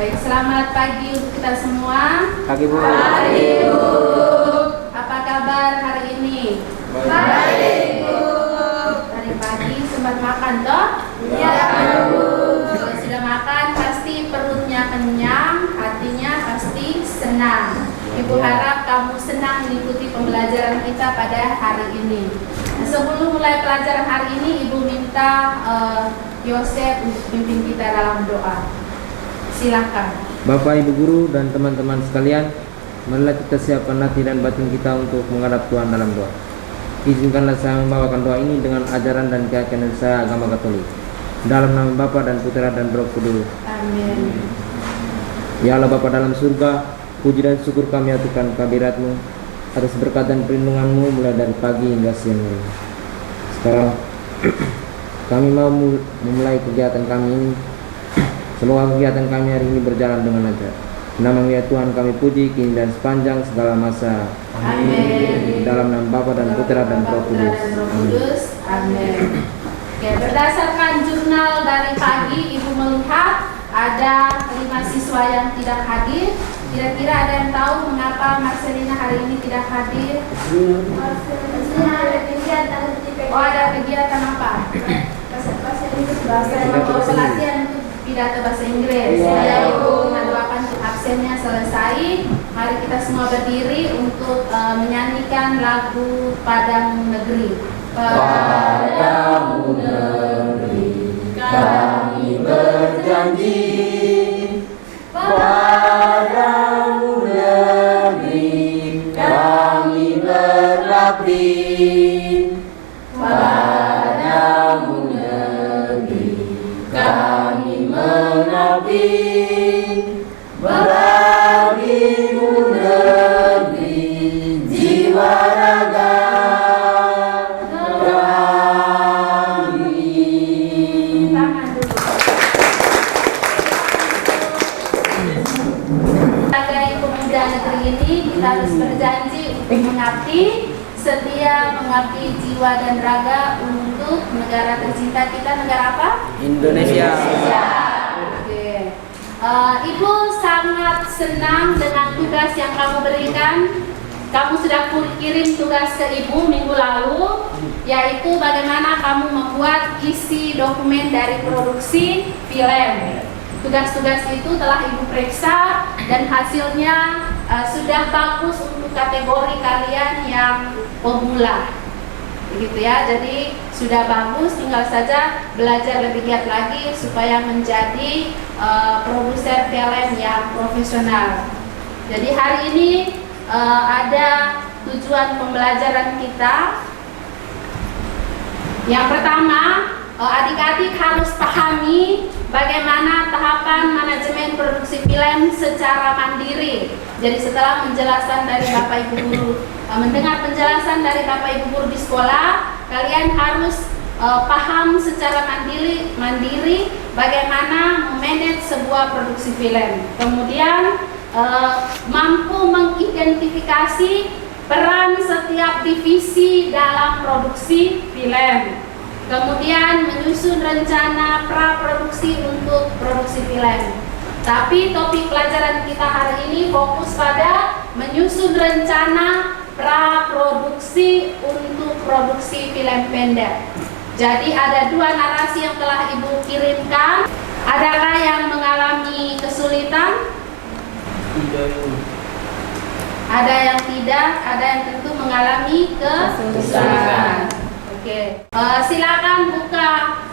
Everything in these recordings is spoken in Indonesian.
Baik, selamat pagi untuk kita semua. Pagi Bu. Pagi Bu. Apa kabar hari ini? Baik Bu. Tadi pagi sempat makan toh? Ya Bu. Kalau sudah makan pasti perutnya kenyang, hatinya pasti senang. Ibu harap kamu senang mengikuti pembelajaran kita pada hari ini. Nah, sebelum mulai pelajaran hari ini, Ibu minta Yosef untuk pimpin kita dalam doa. Silakan. Bapak, Ibu guru dan teman-teman sekalian, marilah kita siapkan hati dan batin kita untuk menghadap Tuhan dalam doa. Izinkanlah saya membawakan doa ini dengan ajaran dan keyakinan saya agama Katolik. Dalam nama Bapa dan Putra dan Roh Kudus. Amin. Ya Allah Bapa dalam surga, puji dan syukur kami aturkan kehadirat-Mu atas berkat dan perlindungan-Mu mulai dari pagi hingga siang ini. Sekarang kami mau memulai kegiatan kami ini. Semoga kegiatan kami hari ini berjalan dengan lancar. Nama ya Tuhan kami puji kini dan sepanjang segala masa. Amin. Dalam nama Bapa dan Putra dan Roh Kudus. Amin. Oke, berdasarkan jurnal dari pagi, Ibu melihat ada 5 siswa yang tidak hadir. Kira-kira ada yang tahu mengapa Marcelina hari ini tidak hadir? Oh, ada kegiatan apa? Pelatihan untuk pidato bahasa Inggris. Ya, Ibu mendoakan untuk absennya selesai. Mari kita semua berdiri untuk menyanyikan lagu Padamu Negeri. Padamu negeri kami berjanji, padamu negeri kami berbakti, padamu negeri kami mengabdi, bagimu negeri jiwa raga kami. Tangan dulu. Sebagai pemuda negeri ini kita harus berjanji untuk mengabdi, setia mengabdi jiwa dan raga untuk negara tercinta kita. Negara apa? Indonesia. Oke. Ibu sangat senang dengan tugas yang kamu berikan. Kamu sudah kirim tugas ke Ibu minggu lalu, yaitu bagaimana kamu membuat isi dokumen dari produksi film. Tugas-tugas itu telah Ibu periksa dan hasilnya sudah bagus untuk kategori kalian yang pemula. Begitu ya, jadi sudah bagus, tinggal saja belajar lebih giat lagi supaya menjadi produser film yang profesional. Jadi hari ini ada tujuan pembelajaran kita. Yang pertama, adik-adik harus pahami bagaimana tahapan manajemen produksi film secara mandiri. Jadi setelah penjelasan dari Bapak Ibu guru, mendengar penjelasan dari Bapak Ibu guru di sekolah, kalian harus paham secara mandiri bagaimana memanage sebuah produksi film. Kemudian mampu mengidentifikasi peran setiap divisi dalam produksi film. Kemudian menyusun rencana praproduksi untuk produksi film. Tapi topik pelajaran kita hari ini fokus pada menyusun rencana praproduksi untuk produksi film pendek. Jadi ada 2 narasi yang telah Ibu kirimkan. Adakah yang mengalami kesulitan? Ada yang tidak, ada yang tentu mengalami kesulitan. Oke. Silakan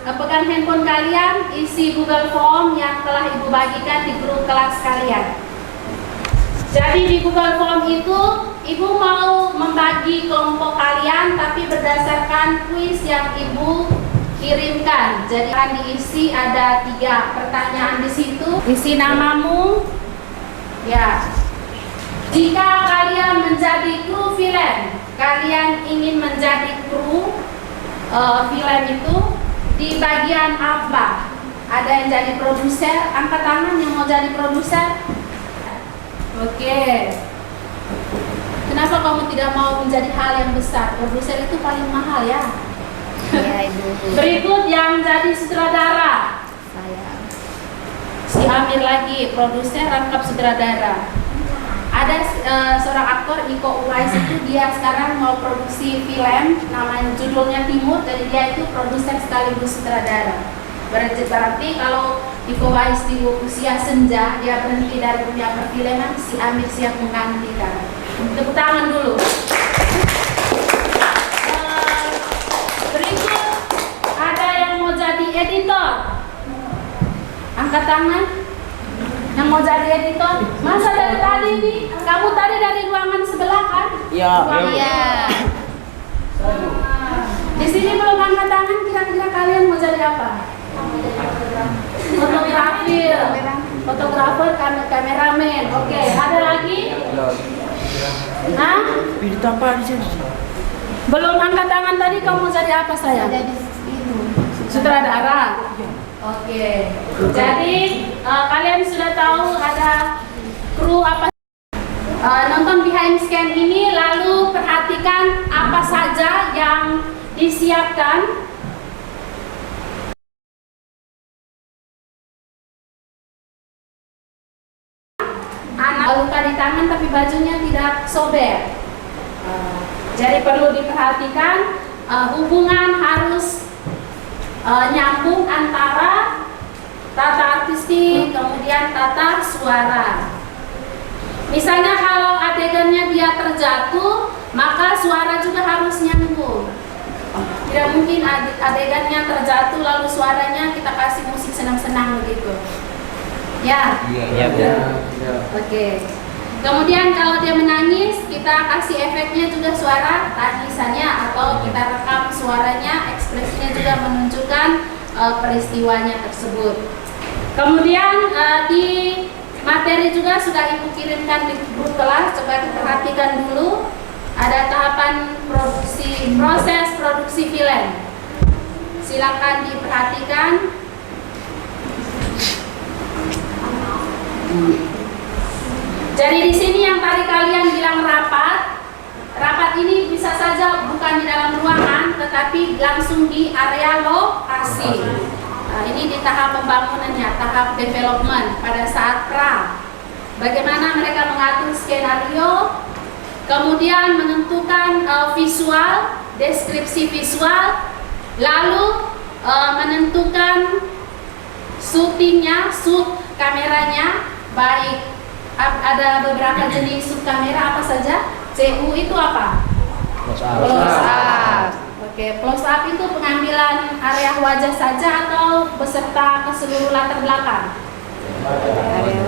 pegang handphone kalian, isi Google Form yang telah Ibu bagikan di grup kelas kalian. Jadi di Google Form itu Ibu mau membagi kelompok kalian, tapi berdasarkan kuis yang Ibu kirimkan. Jadi akan diisi ada 3 pertanyaan di situ. Isi namamu, ya. Jika kalian menjadi kru film, kalian ingin menjadi kru film itu di bagian apa? Ada yang jadi produser, angkat tangan yang mau jadi produser. Oke. Kenapa kamu tidak mau menjadi hal yang besar? Produser itu paling mahal ya. Iya Ibu. Berikut yang jadi sutradara. Saya. si Amir lagi, produser, rangkap sutradara. Ada seorang aktor Iko Uwais itu dia sekarang mau produksi film, namanya judulnya Timur, jadi dia itu produser sekaligus sutradara. Berarti kalau Iko Uwais di usia senja dia berhenti dari dunia perfilman, si Amir siap menggantikan. Tepuk tangan dulu. Berikut ada yang mau jadi editor. Angkat tangan. Yang mau jadi editor, masa dari tadi nih? Kamu tadi dari ruangan sebelah kan? Iya. Iya. Di sini belum angkat tangan, kira-kira kalian mau jadi apa? Fotografer, kameramen. Oke, ada lagi? Hah? Ditambah di sini. Belum angkat tangan tadi, kamu mau jadi apa saya? Sutradara. Oke, jadi kalian sudah tahu ada kru apa? Nonton behind scan ini, lalu perhatikan apa saja yang disiapkan. Anak luka di tangan tapi bajunya tidak sobek. Jadi perlu diperhatikan hubungan harus nyambung antara tata artistik kemudian tata suara. Misalnya kalau adegannya dia terjatuh, maka suara juga harus nyambung. Tidak mungkin adegannya terjatuh lalu suaranya kita kasih musik senang-senang begitu. Ya. Iya. Oke. Kemudian kalau dia menangis, kita kasih efeknya juga suara tangisannya atau kita rekam suaranya, ekspresinya juga menunjukkan peristiwanya tersebut. Kemudian di materi juga sudah Ibu kirimkan di grup kelas, coba kita perhatikan dulu. Ada tahapan proses produksi film. Silakan diperhatikan. Jadi di sini yang tadi kalian bilang rapat ini bisa saja bukan di dalam ruangan, tetapi langsung di area lokasi. Nah, ini di tahap pembangunannya, tahap development pada saat pra. Bagaimana mereka mengatur skenario, kemudian menentukan visual, deskripsi visual, lalu menentukan syutingnya, shoot kameranya, baik ada beberapa jenis sub kamera apa saja. CU itu apa? Close up. Oke, close up itu pengambilan area wajah saja atau beserta keseluruh latar belakang?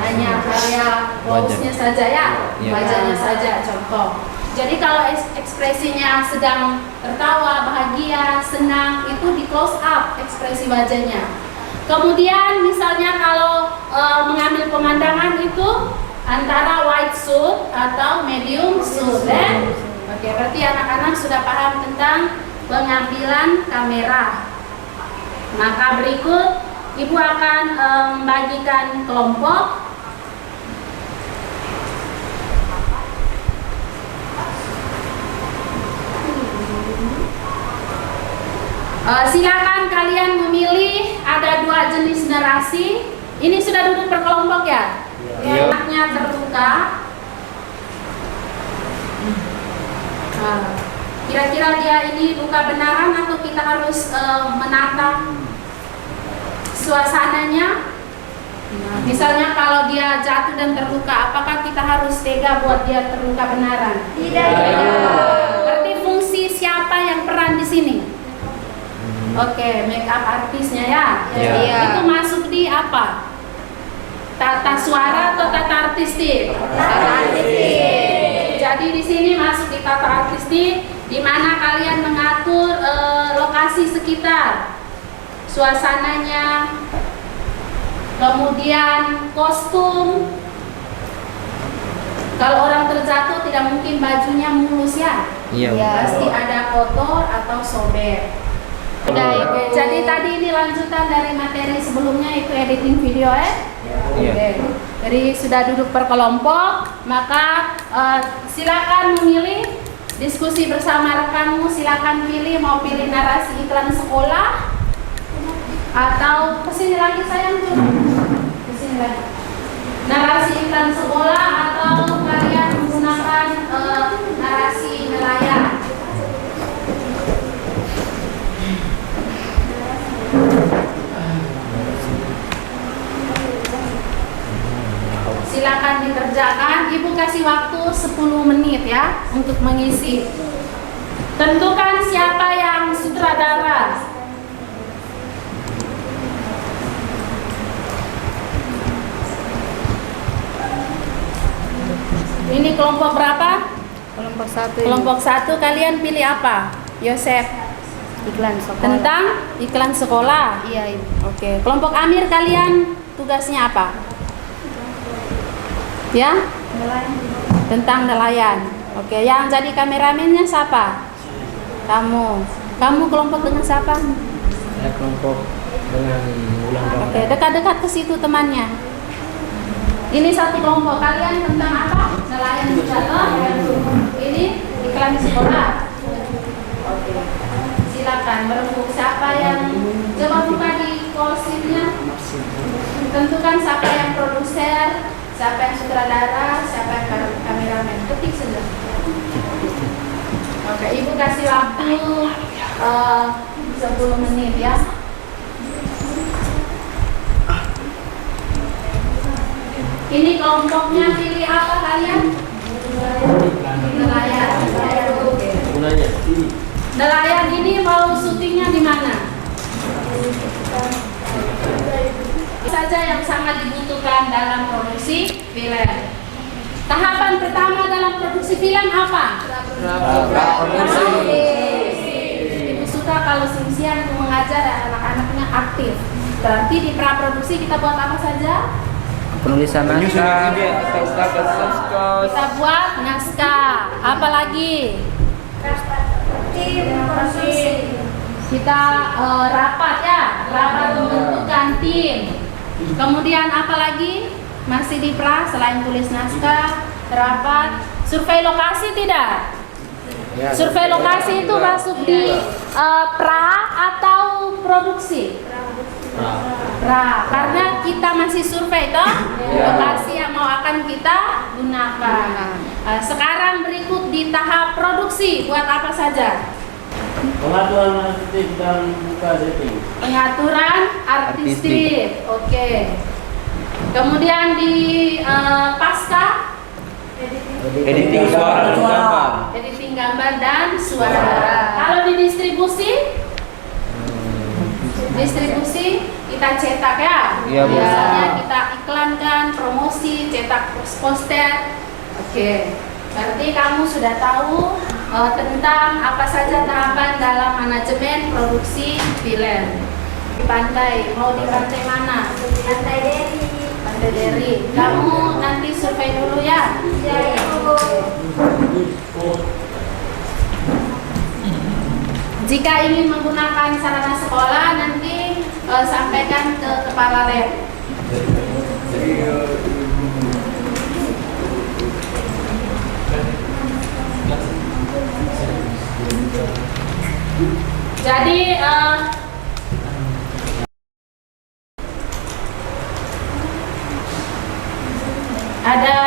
Hanya area pose-nya saja ya, wajahnya saja contoh. Jadi kalau ekspresinya sedang tertawa, bahagia, senang, itu di close up ekspresi wajahnya. Kemudian misalnya kalau mengambil pemandangan itu antara wide shoot atau medium shoot, Oke, berarti anak-anak sudah paham tentang pengambilan kamera. Maka berikut Ibu akan membagikan kelompok. Silakan kalian memilih, ada 2 jenis narasi. Ini sudah duduk berkelompok ya? Anaknya terluka. Kira-kira dia ini luka benaran atau kita harus menata suasananya? Misalnya kalau dia jatuh dan terluka, apakah kita harus tega buat dia terluka benaran? Tidak. Berarti fungsi siapa yang peran di sini? Oke, make up artisnya ya. Itu masuk di apa? Tata suara atau tata artistik? Tata artistik. Jadi di sini masuk di tata artistik, di mana kalian mengatur lokasi sekitar, suasananya, kemudian kostum. Kalau orang terjatuh tidak mungkin bajunya mulus ya. Pasti ada kotor atau sobek. Oke, jadi tadi ini lanjutan dari materi sebelumnya, itu editing video Oke. Jadi sudah duduk berkelompok, maka silakan memilih, diskusi bersama rekanmu, silakan pilih, mau pilih narasi iklan sekolah atau kesini lagi sayang tuh. Kesini. narasi iklan sekolah atau kalian menggunakan narasi nelayan? Silakan dikerjakan. Ibu kasih waktu 10 menit ya untuk mengisi. Tentukan siapa yang sutradara. Ini kelompok berapa? Kelompok 1. Kelompok 1, kalian pilih apa? Yosef. Iklan sekolah. Tentang iklan sekolah. Iya, Ibu. Oke. Kelompok Amir, kalian tugasnya apa? Ya? Tentang nelayan. Oke, yang jadi kameramennya siapa? Kamu. Kamu kelompok dengan siapa? Saya kelompok dengan ulang Oke, dekat-dekat ke situ temannya. Ini satu kelompok. Kalian tentang apa? Nelayan juga toh? Ini iklan di sekolah. Oke. Silakan berembuk siapa yang coba buka di kolsimnya. Tentukan siapa yang produser, siapa yang sutradara, siapa yang kameramen. Ketik saja. Oke, Ibu kasih waktu 10 menit ya. Ini kelompoknya pilih apa kalian? Nelayan. Nelayan ini mau syutingnya di mana? Saja yang sangat dibutuhkan dalam produksi film. Tahapan pertama dalam produksi film apa? Ibu suka kalau siang mengajar anak-anaknya aktif. Berarti di praproduksi kita buat apa saja? penulisan naskah. Kita buat naskah. Apa lagi? Kita rapat ya, rapat pembentukan tim. Kemudian apa lagi? Masih di pra selain tulis naskah, rapat, survei lokasi tidak? Ya, Survei lokasi itu masuk di pra atau produksi? Pra, karena kita masih survei toh lokasi yang mau akan kita gunakan. Sekarang berikut di tahap produksi, buat apa saja? Pengaturan artistik dan buka setting. Pengaturan artistik, oke. Kemudian di pasca editing suara dan gambar. editing gambar dan suara. Kalau di distribusi kita cetak ya. Iya, Bu. Biasanya kita iklankan, promosi, cetak poster. Oke. Berarti kamu sudah tahu tentang apa saja tahapan dalam manajemen produksi film. Di pantai, mau di pantai mana? Pantai Deri. Pantai Deri. Kamu nanti survei dulu ya. Jika ingin menggunakan sarana sekolah, nanti sampaikan ke kepala lab. Jadi ada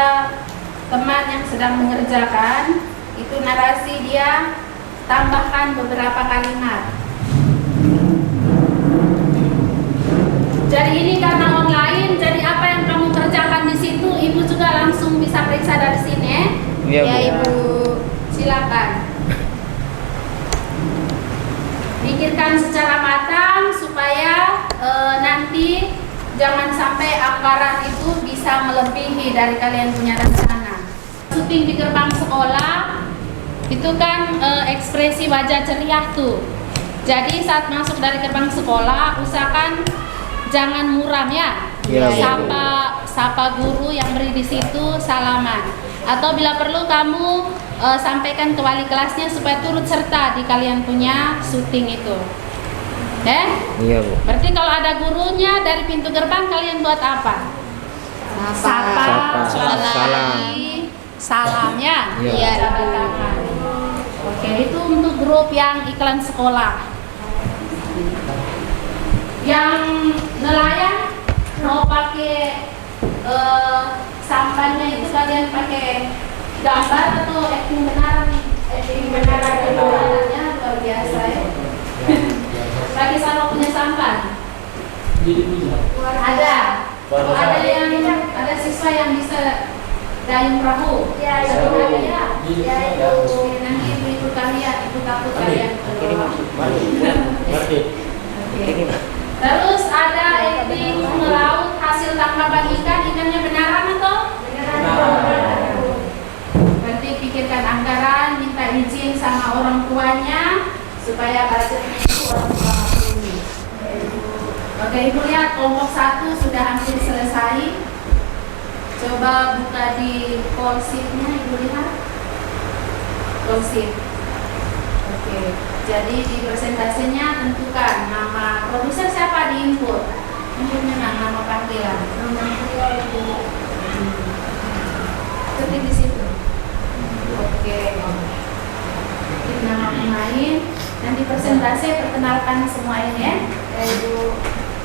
teman yang sedang mengerjakan, itu narasi dia tambahkan beberapa kalimat. Jadi ini karena online, jadi apa yang kamu kerjakan di situ, Ibu juga langsung bisa periksa dari sini. Iya, Ya, Bu. Ibu. Silakan. Pikirkan secara matang supaya nanti jangan sampai anggaran itu bisa melebihi dari kalian punya rencana. Syuting di gerbang sekolah itu kan ekspresi wajah ceria tuh. Jadi saat masuk dari gerbang sekolah usahakan jangan muram ya. Iya, Bu. Sapa guru yang beri di situ, salaman. Atau bila perlu kamu sampaikan ke wali kelasnya supaya turut serta di kalian punya syuting itu. Iya, Bu. Berarti kalau ada gurunya dari pintu gerbang kalian buat apa? Sapa, Salam. salam ya. Iya. Jabat tangan. Oke, itu untuk grup yang iklan sekolah. Yang nelayan mau pakai pakai gambar atau acting benar nih? Acting benar ada gambarnya luar biasa ya. Bagi sama punya sampan. Ada. Oh, ada siswa yang bisa dayung perahu. Ya, Satu Ibu. ada ya. Ya, Ibu. Nanti ibu kalian, ibu takut kalian. Oke. Terus ada acting melaut hasil tangkapan ikan, ikannya benaran atau? Berarti pikirkan anggaran, minta izin sama orang tuanya supaya budgetnya itu orang tua maklumi. Oke, Ibu lihat kelompok 1 sudah hampir selesai. Coba buka di call sheet-nya, Ibu lihat. Call sheet. Oke, jadi di presentasenya tentukan nama produser siapa di input. Inputnya nama panggilan. Ketik di situ. Oke. Ketik nama pemain. Dan di presentasi perkenalkan semua ini ya. Yaitu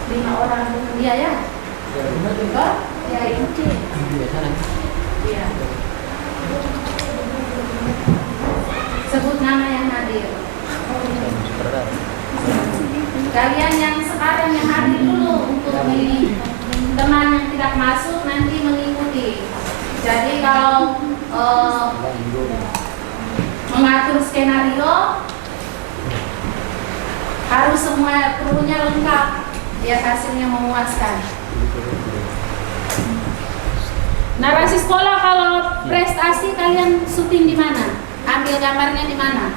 5 orang dia ya. Oh, ya itu. Iya. Sebut nama yang hadir. Kalian yang sekarang yang hadir dulu untuk ini. Teman yang tidak masuk nanti mengikuti. Jadi kalau mengatur skenario harus semua krunya lengkap biar hasilnya memuaskan. Narasi sekolah kalau prestasi kalian syuting di mana? Ambil gambarnya di mana?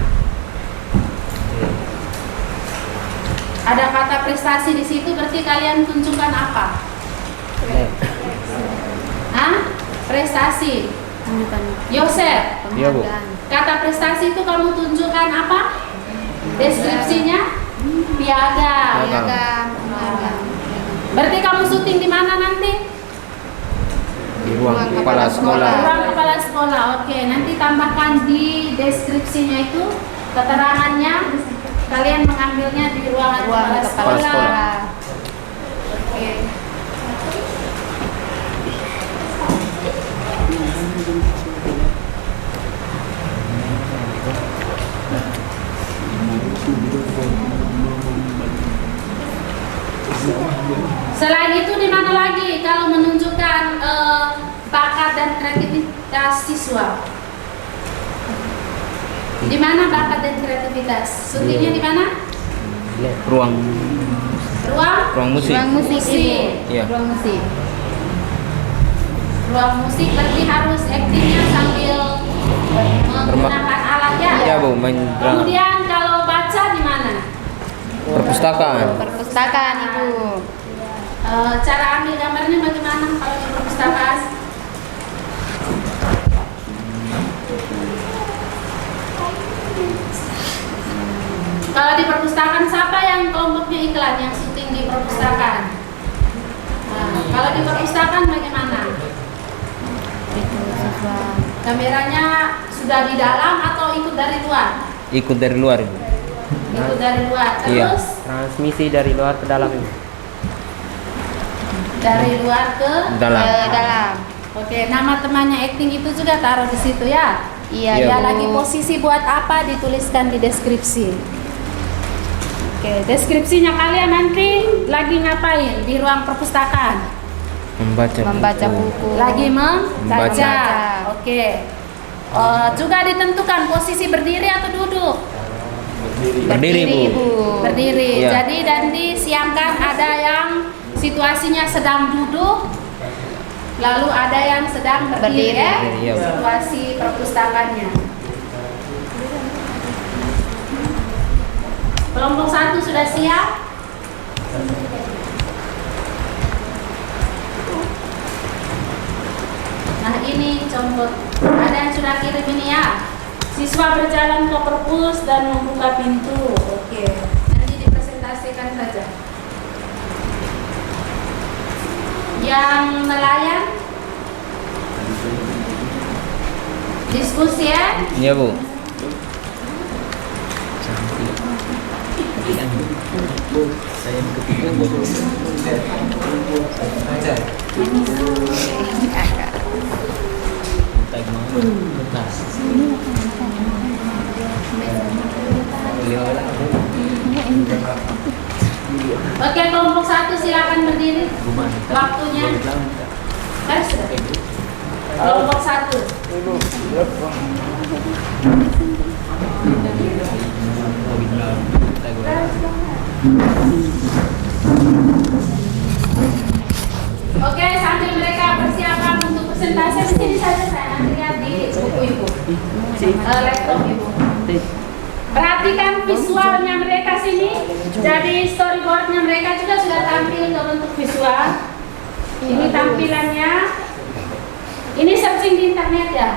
Ada kata prestasi di situ, berarti kalian tunjukkan apa? Hah? Prestasi. Tunjukkan Yosef, Iya, Bu. penghargaan. kata prestasi itu kamu tunjukkan apa? Deskripsinya? Piagam. Piagam, penghargaan. Berarti kamu syuting di mana nanti? Di ruang kepala sekolah. Ruang kepala sekolah. Oke, nanti tambahkan di deskripsinya itu keterangannya. Kalian mengambilnya di ruangan Ruang kepala kepala sekolah. sekolah. Oke. Selain itu di mana lagi kalau menunjukkan bakat dan kreativitas siswa? Di mana bakat dan kreativitas? Syutingnya di mana? Ruang Ruang musik. Ruang musik, Ibu. Iya. Ruang musik. Ruang musik berarti harus aktingnya sambil menggunakan alat ya. Iya, Bu, main drum. Kemudian kalau baca di mana? Perpustakaan. Perpustakaan, Ibu. Cara ambil gambarnya bagaimana kalau di perpustakaan? Kalau di perpustakaan siapa yang kelompoknya iklan yang syuting di perpustakaan? Kalau di perpustakaan bagaimana? Itu siswa. Kameranya sudah di dalam atau ikut dari luar? Ikut dari luar, Ibu. Ikut dari luar. Iya. Terus Transmisi dari luar ke dalam ini. dari luar ke Dalam. Dalam. Oke, nama temannya acting itu juga taruh di situ ya. Iya, Iya, Ya Bu. lagi posisi buat apa dituliskan di deskripsi. Oke, deskripsinya kalian nanti lagi ngapain di ruang perpustakaan? Membaca buku. Lagi membaca. Membaca. Oke. Juga ditentukan posisi berdiri atau duduk? Berdiri, Bu. Ibu. Berdiri. Iya. Jadi nanti siangkan ada yang situasinya sedang duduk, lalu ada yang sedang berdiri, Berdiri. ya? Iya, Bu. Situasi perpustakaannya. Kelompok 1 sudah siap? Nah ini contoh, ada yang sudah kirim ini ya. Siswa berjalan ke perpus dan membuka pintu. Oke, nanti dipresentasikan saja. Yang nelayan, diskusi ya. Iya, Bu. Oke, kelompok 1 silakan berdiri. Waktunya. Kelompok 1. Oke, sambil mereka persiapan untuk presentasi, di sini saja saya nanti lihat di buku ibu, laptop ibu. Perhatikan visualnya mereka sini. Jadi storyboardnya mereka juga sudah tampil ke bentuk visual. Ini tampilannya. Ini searching di internet ya,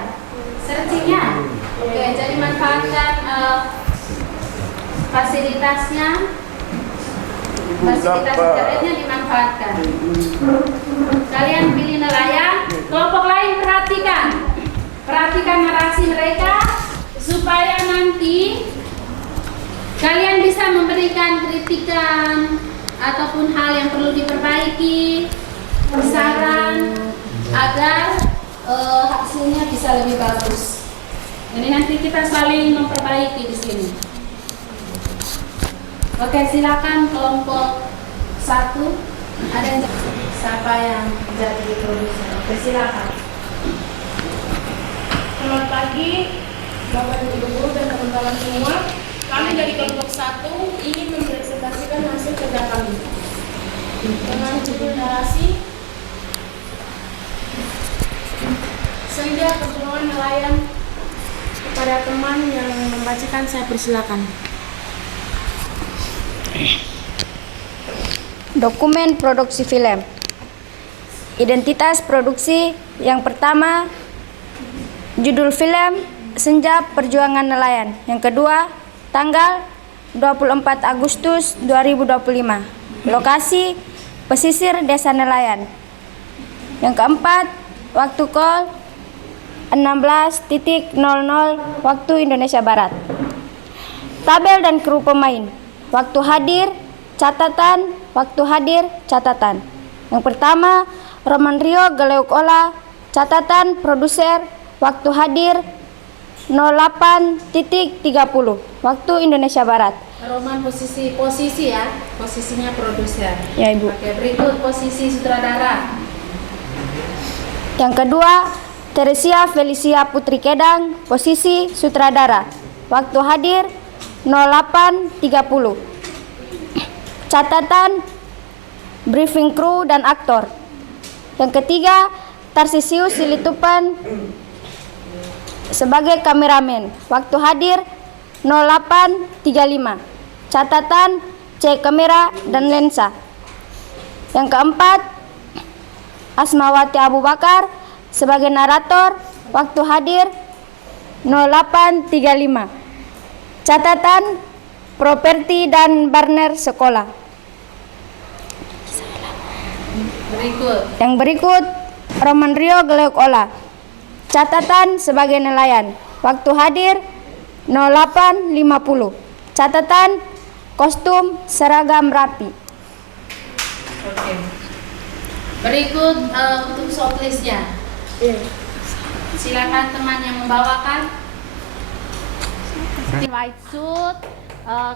searchingnya. Oke, jadi manfaatkan fasilitasnya. Fasilitas internetnya dimanfaatkan. Kalian pilih nelayan. Kelompok lain perhatikan narasi mereka supaya nanti kalian bisa memberikan kritikan ataupun hal yang perlu diperbaiki, saran agar hasilnya bisa lebih bagus. Ini nanti kita saling memperbaiki di sini. Oke, silakan kelompok 1. Ada yang siapa yang jadi produser? Oke, silakan. Selamat pagi, Bapak dan Ibu guru dan teman-teman semua. Kami dari kelompok 1 ingin mempresentasikan hasil kerja kami dengan judul narasi Senja Perjuangan Nelayan. Kepada teman yang membacakan, saya persilakan. Dokumen produksi film. Identitas produksi yang pertama, judul film Senja Perjuangan Nelayan. Yang kedua, tanggal 24 Agustus 2025. Lokasi pesisir Desa Nelayan. Yang keempat, waktu call 16.00 waktu Indonesia Barat. Tabel dan kru pemain. Waktu hadir, catatan, waktu hadir, catatan. Yang pertama, Roman Rio Galeukola, catatan produser, waktu hadir 08.30 waktu Indonesia Barat. Roman posisi ya, posisinya produser. Ya, Ibu. Oke, berikut posisi sutradara. Yang kedua, Teresia Felicia Putri Kedang, posisi sutradara. Waktu hadir 08.30. Catatan, briefing kru dan aktor. Yang ketiga, Tarsisius Silitupan sebagai kameramen. Waktu hadir 08.35. Catatan, cek kamera dan lensa. Yang keempat, Asmawati Abu Bakar sebagai narator. Waktu hadir 08.35. Catatan, properti dan Barner sekolah. Yang berikut, Roman Rio Galeukola, catatan sebagai nelayan. Waktu hadir 08.50. Catatan, kostum seragam rapi. Oke. Berikut untuk shortlistnya. Silakan teman yang membawakan. White suit.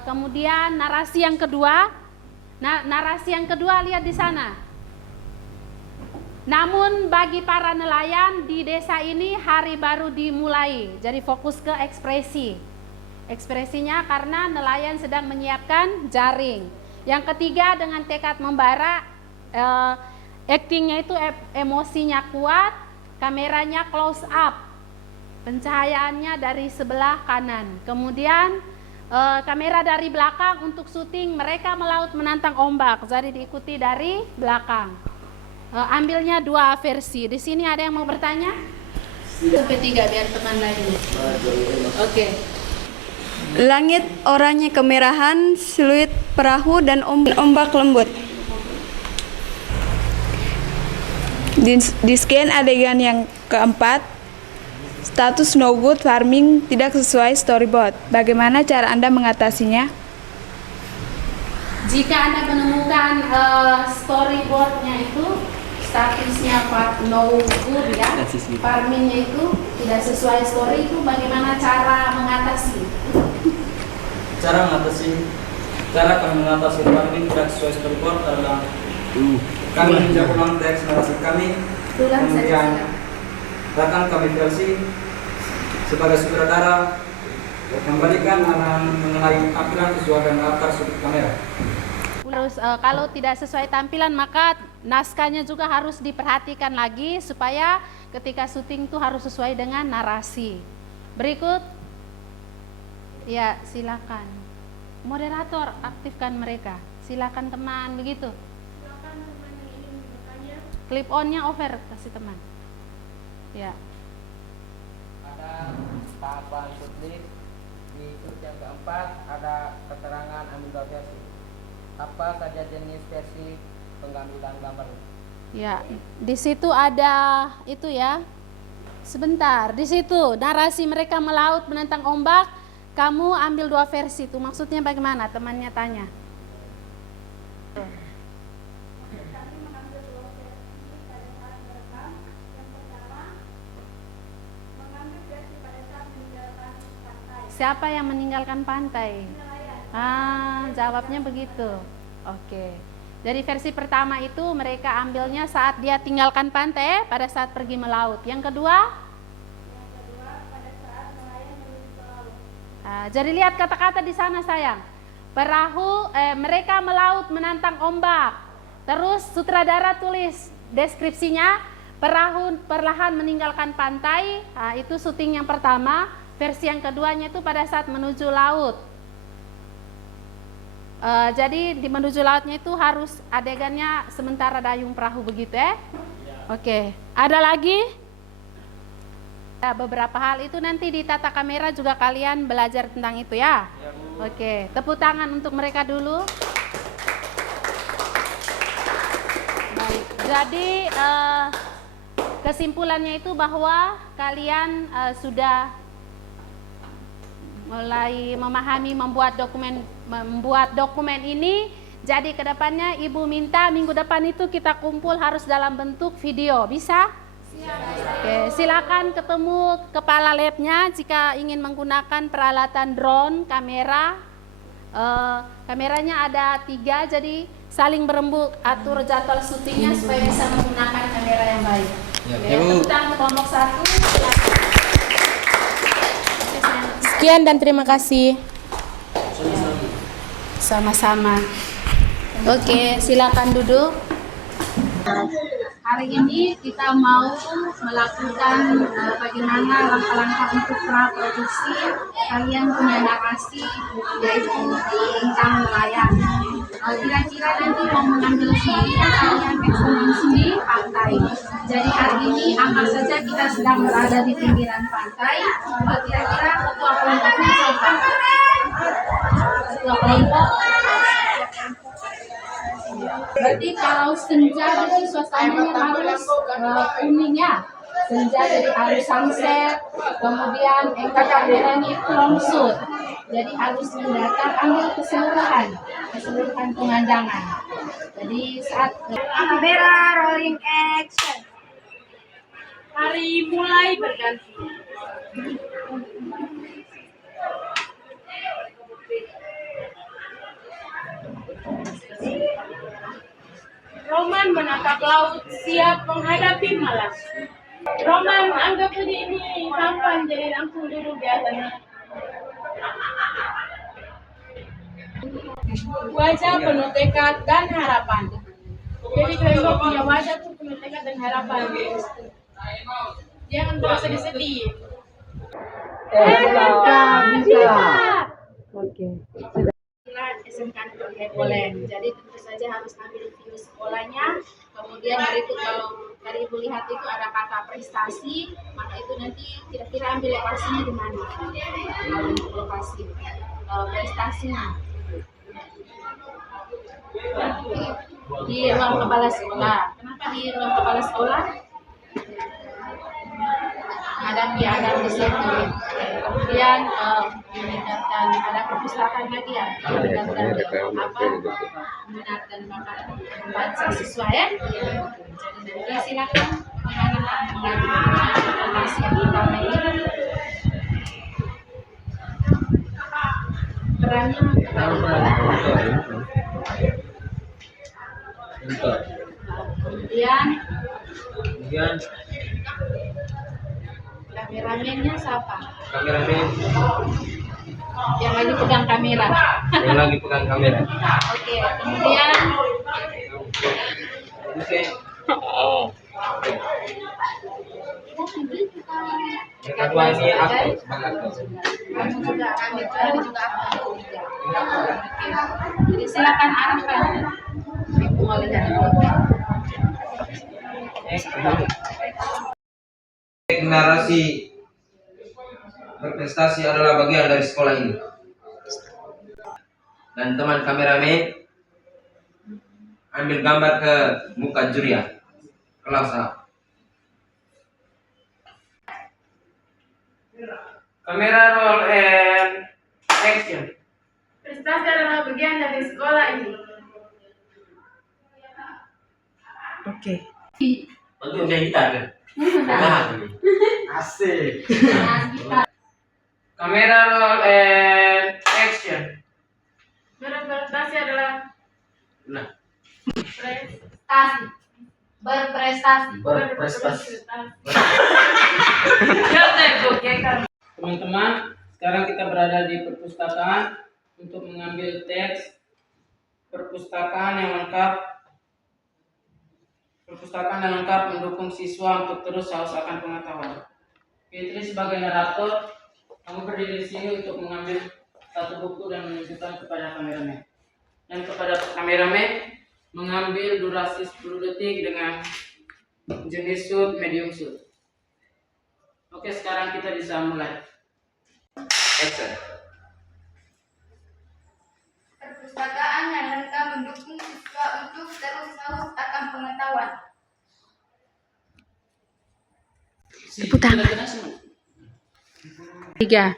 Kemudian narasi yang kedua. Narasi yang kedua lihat di sana. Namun bagi para nelayan di desa ini hari baru dimulai. Jadi fokus ke ekspresi. Ekspresinya karena nelayan sedang menyiapkan jaring. Yang ketiga, dengan tekad membara, actingnya itu emosinya kuat, kameranya close up, pencahayaannya dari sebelah kanan. Kemudian kamera dari belakang untuk syuting mereka melaut menantang ombak, jadi diikuti dari belakang. Ambilnya dua versi. Di sini ada yang mau bertanya? Ketiga biar teman lain. Oke. Langit oranye kemerahan, siluet perahu dan ombak lembut. Di scan adegan yang keempat, status no good farming tidak sesuai storyboard. Bagaimana cara Anda mengatasinya? Jika Anda menemukan storyboardnya itu statusnya Pak no good ya, farmingnya itu tidak sesuai story, itu bagaimana cara mengatasi? Cara kami mengatasi farming tidak sesuai storyboard adalah kami meninjau ulang teks narasi kami, kemudian bahkan kami versi sebagai sutradara membalikan arahan mengenai tampilan visual dan latar sudut kamera. Terus kalau tidak sesuai tampilan maka naskahnya juga harus diperhatikan lagi supaya ketika syuting itu harus sesuai dengan narasi. Berikut, ya silakan. Moderator aktifkan mereka. Silakan teman, begitu. Silakan teman yang ingin bertanya. Clip on-nya over kasih teman. Ya. Ada tahapan shortlist. Di sudut yang keempat ada keterangan ambil dua versi. Apa saja jenis versi pengambilan gambar? Ya, di situ ada itu ya. Sebentar, di situ narasi mereka melaut menentang ombak. Kamu ambil dua versi itu. Maksudnya bagaimana? Temannya tanya. Siapa yang meninggalkan pantai? Jawabnya begitu. Oke. Dari versi pertama itu mereka ambilnya saat dia tinggalkan pantai pada saat pergi melaut. Yang kedua? Pada saat nelayan menuju ke laut. Jadi lihat kata-kata di sana sayang. Mereka melaut menantang ombak. Terus sutradara tulis deskripsinya, perahu perlahan meninggalkan pantai. Itu syuting yang pertama. Versi yang keduanya itu pada saat menuju laut. Jadi di menuju lautnya itu harus adegannya sementara dayung perahu begitu ya. Oke. Ada lagi? Beberapa hal itu nanti di tata kamera juga kalian belajar tentang itu ya. Oke. Tepuk tangan untuk mereka dulu. Baik. Jadi kesimpulannya itu bahwa kalian sudah mulai memahami membuat dokumen ini. Jadi kedepannya Ibu minta minggu depan itu kita kumpul harus dalam bentuk video, bisa? Oke, silakan ketemu kepala labnya jika ingin menggunakan peralatan drone, kamera. Kameranya ada 3, jadi saling berembuk atur jadwal syutingnya supaya bisa menggunakan kamera yang baik. Tepuk tangan untuk kelompok 1. Silakan. Sekian dan terima kasih. Sama-sama. Oke, silakan duduk. Hari ini kita mau melakukan bagaimana langkah-langkah untuk praproduksi. Kalian punya narasi yaitu tentang nelayan. Kira-kira nanti mau mengambil sendiri kalian eksekusi di pantai. Jadi hari ini anggap saja kita sedang berada di pinggiran pantai. Kira-kira ketua kelompoknya siapa? Ketua kelompok. Berarti kalau senja itu suasananya harus kuning ya. Senja jadi harus sunset, kemudian kameranya itu long shoot. Jadi harus mendatar ambil keseluruhan pemandangan. Jadi saat kamera rolling action. Hari mulai berganti. Roman menatap laut, siap menghadapi malam. Roman anggap ini tampan, jadi langsung duduk di atasnya. Wajah penuh tekad dan harapan. Jadi kalau punya wajah tuh penuh tekad dan harapan. Jangan terus sedih-sedih. Bisa. Oke. SMK Polen. Jadi tentu saja harus ambil video sekolahnya. Kemudian berikut kalau dari Ibu lihat itu ada kata prestasi, maka itu nanti kira-kira ambil lokasinya di mana? Lokasi prestasinya di ruang kepala sekolah. Kenapa di ruang kepala sekolah? Ada di situ. Kemudian meningkatkan ada perpustakaan lagi ya, meningkatkan minat dan bakat membaca siswa ya. Jadi nanti silakan pengadilan mengajukan informasi yang pertama ini. Perannya kemudian kameramennya siapa? Kameramen Yang lagi pegang kamera. yang lagi pegang kamera. Oke, kemudian Yang kedua ini aku sebagai kamu juga kami juga aku. Jadi silakan arahkan. Ibu melihat. narasi berprestasi adalah bagian dari sekolah ini. Dan teman kameramen ambil gambar ke muka juri ya. Kelas A. Kamera roll and action. Prestasi adalah bagian dari sekolah ini. Oke. Untuk main gitar kan? Asik. Kamera roll and action. Berprestasi adalah Nah, Berprestasi. berprestasi. Teman-teman, sekarang kita berada di perpustakaan untuk mengambil teks perpustakaan yang lengkap. Perpustakaan yang lengkap mendukung siswa untuk terus haus akan pengetahuan. Fitri sebagai narator, kamu berdiri di sini untuk mengambil satu buku dan menunjukkan kepada kameramen. Dan kepada kameramen mengambil durasi 10 detik dengan jenis shoot, medium shoot. Oke, sekarang kita bisa mulai. Action. Perpustakaan yang lengkap mendukung siswa untuk terus haus akan pengetahuan. Tepuk tangan. 3.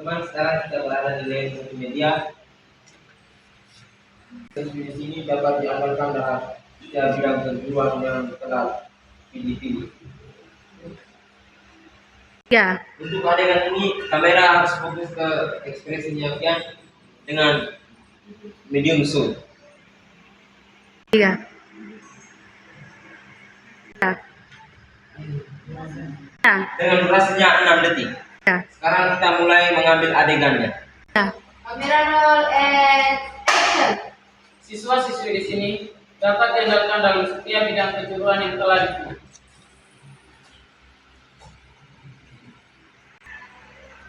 Teman, sekarang kita berada di lain multimedia. Di sini dapat diamalkan dalam setiap bidang kejuruan yang telah dipilih. 3. Untuk adegan ini, kamera harus fokus ke ekspresinya Fian dengan medium zoom. 3. Dengan durasinya 6 detik. Sekarang kita mulai mengambil adegannya. Kamera roll and action. Siswa-siswi di sini dapat diandalkan dalam setiap bidang kejuruan yang telah dipilih.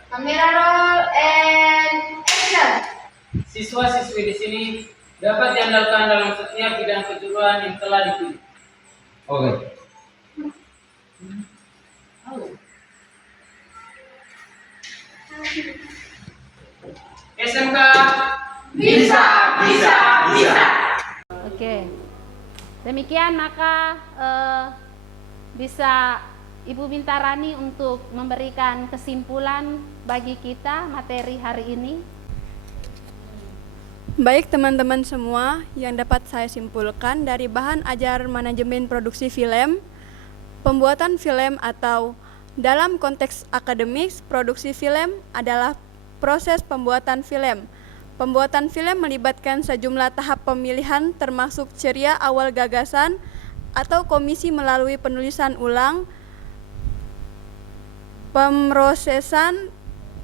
Kamera roll and action. Siswa-siswi di sini dapat diandalkan dalam setiap bidang kejuruan yang telah dipilih. Oke. SMK bisa. Oke. Demikian maka bisa Ibu Bintarani untuk memberikan kesimpulan bagi kita materi hari ini. Baik teman-teman semua, yang dapat saya simpulkan dari bahan ajar manajemen produksi film, pembuatan film atau dalam konteks akademik, produksi film adalah proses pembuatan film. Pembuatan film melibatkan sejumlah tahap pemilihan termasuk ceria awal gagasan atau komisi melalui penulisan ulang, pemrosesan,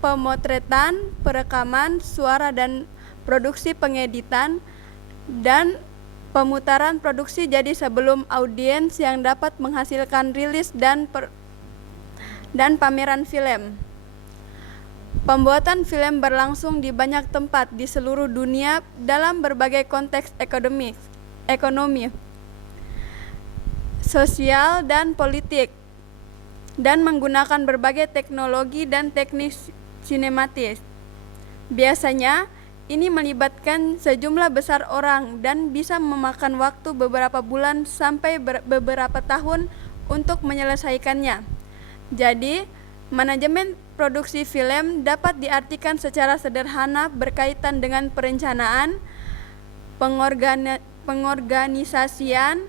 pemotretan, perekaman, suara dan produksi pengeditan, dan pemutaran produksi jadi sebelum audiens yang dapat menghasilkan rilis dan pameran film. Pembuatan film berlangsung di banyak tempat di seluruh dunia dalam berbagai konteks ekonomi, sosial, dan politik, dan menggunakan berbagai teknologi dan teknik sinematis. Biasanya, ini melibatkan sejumlah besar orang dan bisa memakan waktu beberapa bulan sampai beberapa tahun untuk menyelesaikannya. Jadi, manajemen produksi film dapat diartikan secara sederhana berkaitan dengan perencanaan, pengorganisasian,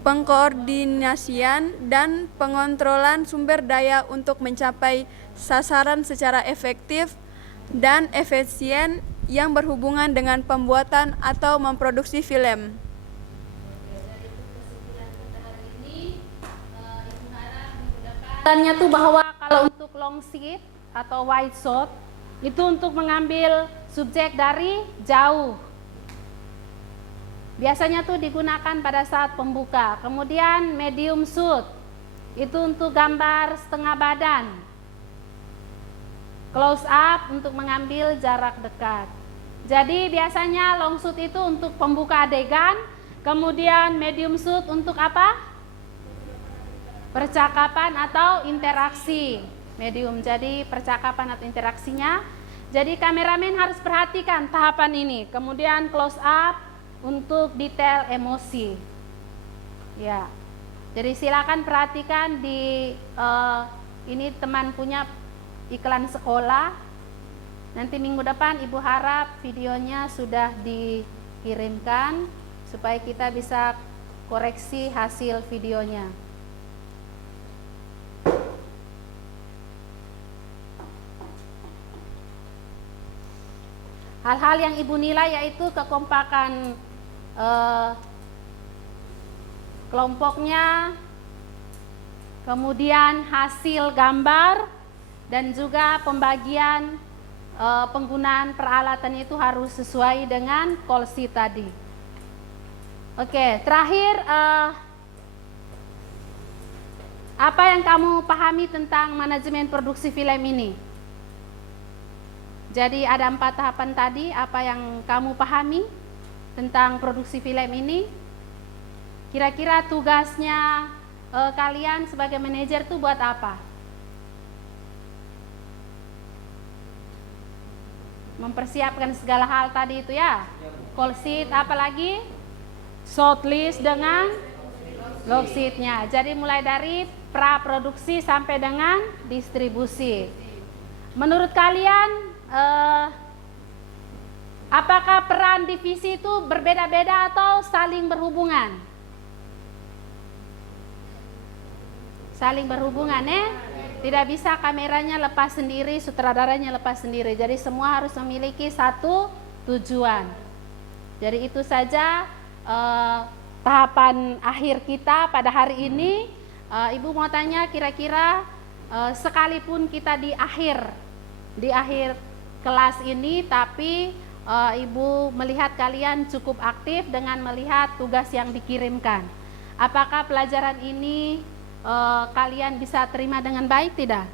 pengkoordinasian, dan pengontrolan sumber daya untuk mencapai sasaran secara efektif dan efisien yang berhubungan dengan pembuatan atau memproduksi film. Tanya tuh bahwa kalau untuk long sheet atau wide shot itu untuk mengambil subjek dari jauh. Biasanya tuh digunakan pada saat pembuka. Kemudian medium shoot itu untuk gambar setengah badan. Close up untuk mengambil jarak dekat. Jadi biasanya long shoot itu untuk pembuka adegan, kemudian medium shoot untuk apa? Percakapan atau interaksi. Medium, jadi percakapan atau interaksinya. Jadi kameramen harus perhatikan tahapan ini. Kemudian close up untuk detail emosi. Ya. Jadi silakan perhatikan di ini teman punya iklan sekolah. Nanti minggu depan Ibu harap videonya sudah dikirimkan supaya kita bisa koreksi hasil videonya. Hal-hal yang Ibu nilai yaitu kekompakan kelompoknya, kemudian hasil gambar, dan juga pembagian penggunaan peralatan itu harus sesuai dengan call sheet tadi. Oke, terakhir apa yang kamu pahami tentang manajemen produksi film ini? Jadi ada 4 tahapan tadi, apa yang kamu pahami tentang produksi film ini? Kira-kira tugasnya kalian sebagai manajer tuh buat apa? Mempersiapkan segala hal tadi itu ya. Call sheet, apalagi shortlist dengan log sheet-nya. Jadi mulai dari pra-produksi sampai dengan distribusi. Menurut kalian apakah peran divisi itu berbeda-beda atau saling berhubungan? Saling berhubungan ya. Tidak bisa kameranya lepas sendiri, sutradaranya lepas sendiri. Jadi semua harus memiliki satu tujuan. Jadi itu saja tahapan akhir kita pada hari ini. Ibu mau tanya kira-kira sekalipun kita di akhir kelas ini, tapi Ibu melihat kalian cukup aktif dengan melihat tugas yang dikirimkan. Apakah pelajaran ini kalian bisa terima dengan baik tidak?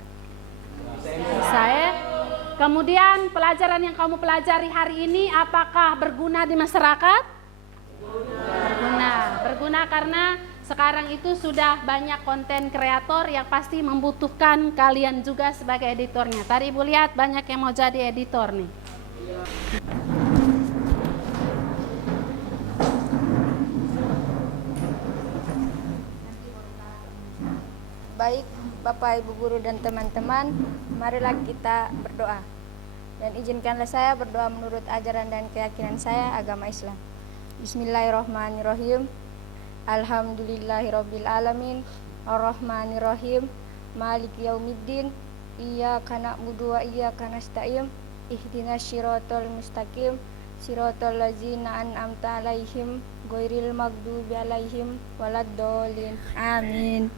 Bisa ya. Kemudian pelajaran yang kamu pelajari hari ini apakah berguna di masyarakat? Berguna karena sekarang itu sudah banyak konten kreator yang pasti membutuhkan kalian juga sebagai editornya. Tadi Ibu lihat banyak yang mau jadi editor nih. Baik Bapak Ibu Guru dan teman-teman, marilah kita berdoa. Dan izinkanlah saya berdoa menurut ajaran dan keyakinan saya agama Islam. Bismillahirrahmanirrahim. Alhamdulillahirabbil alamin. Arrahmanirrahim. Maliki yaumiddin. Iyyaka na'budu wa iyyaka nasta'in. Ihdinas siratal mustaqim. Siratal ladzina an'amta 'alaihim ghairil maghdubi 'alaihim waladdallin. Amin.